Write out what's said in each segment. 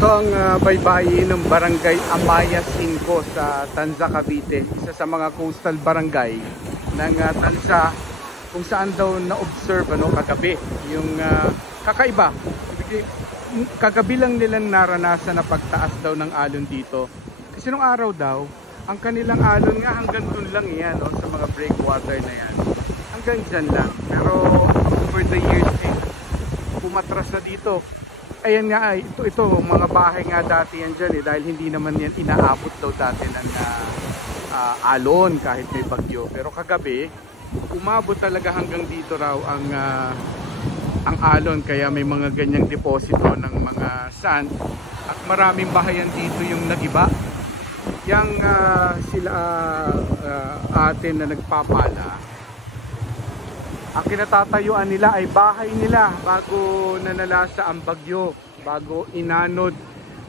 Ito ang baybayin ng Barangay Amaya 5 sa Tanza, Cavite. Isa sa mga coastal barangay ng Tanza kung saan daw na-observe kagabi yung kakaiba. Kagabi lang nilang naranasan na pagtaas daw ng alon dito. Kasi nung araw daw, ang kanilang alon nga hanggang dun lang yan, sa mga breakwater na yan. Hanggang dyan lang. Pero over the years, pumatras na dito. Ayan nga, ito mga bahay nga dati yan dyan dahil hindi naman yan inaabot daw dati ng alon kahit may bagyo. Pero kagabi, umabot talaga hanggang dito raw ang alon, kaya may mga ganyang deposito ng mga sand at maraming bahayan dito yung nagiba. Yang sila atin na nagpapala, ang kinatatayuan nila ay bahay nila bago nanalasa ang bagyo, bago inanod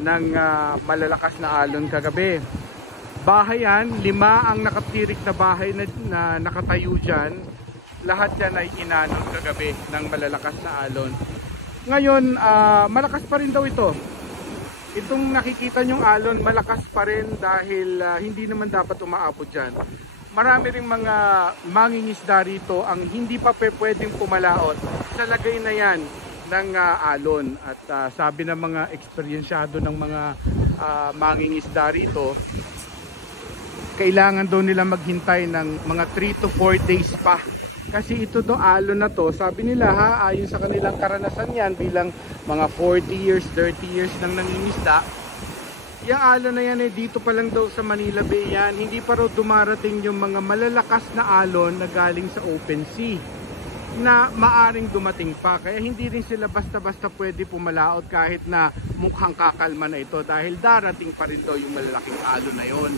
ng malalakas na alon kagabi. Bahay yan, 5 ang nakatirik na bahay na nakatayo dyan. Lahat yan ay inanod kagabi ng malalakas na alon. Ngayon, malakas pa rin daw ito. Itong nakikita nyong alon, malakas pa rin dahil hindi naman dapat umaabot dyan. Marami ring mga mangingisda rito ang hindi pa pwedeng pumalaot sa lagay na yan ng alon. At sabi ng mga eksperyensyado ng mga mangingisda rito, kailangan daw nila maghintay ng mga 3 to 4 days pa. Kasi ito do alon na to, sabi nila ayon sa kanilang karanasan yan bilang mga 40 years, 30 years nang nangingisda. Yung alon na yan dito pa lang daw sa Manila Bay yan. Hindi pa raw dumarating yung mga malalakas na alon na galing sa open sea na maaring dumating pa. Kaya hindi rin sila basta-basta pwede pumalaot kahit na mukhang kakalma na ito dahil darating pa rin daw yung malalaking alon na yon.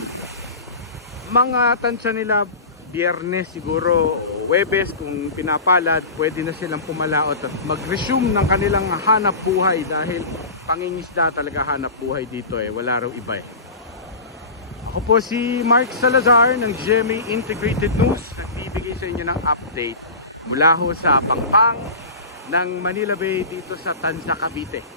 Mga tansya nila Biyernes siguro, Huwebes kung pinapalad, pwede na silang pumalaot at mag-resume ng kanilang hanap buhay dahil pangingisda talaga hanap buhay dito wala raw iba Ako po si Mark Salazar ng GMA Integrated News, nagbibigay sa inyo ng update mula ho sa pangpang ng Manila Bay dito sa Tanza, Cavite.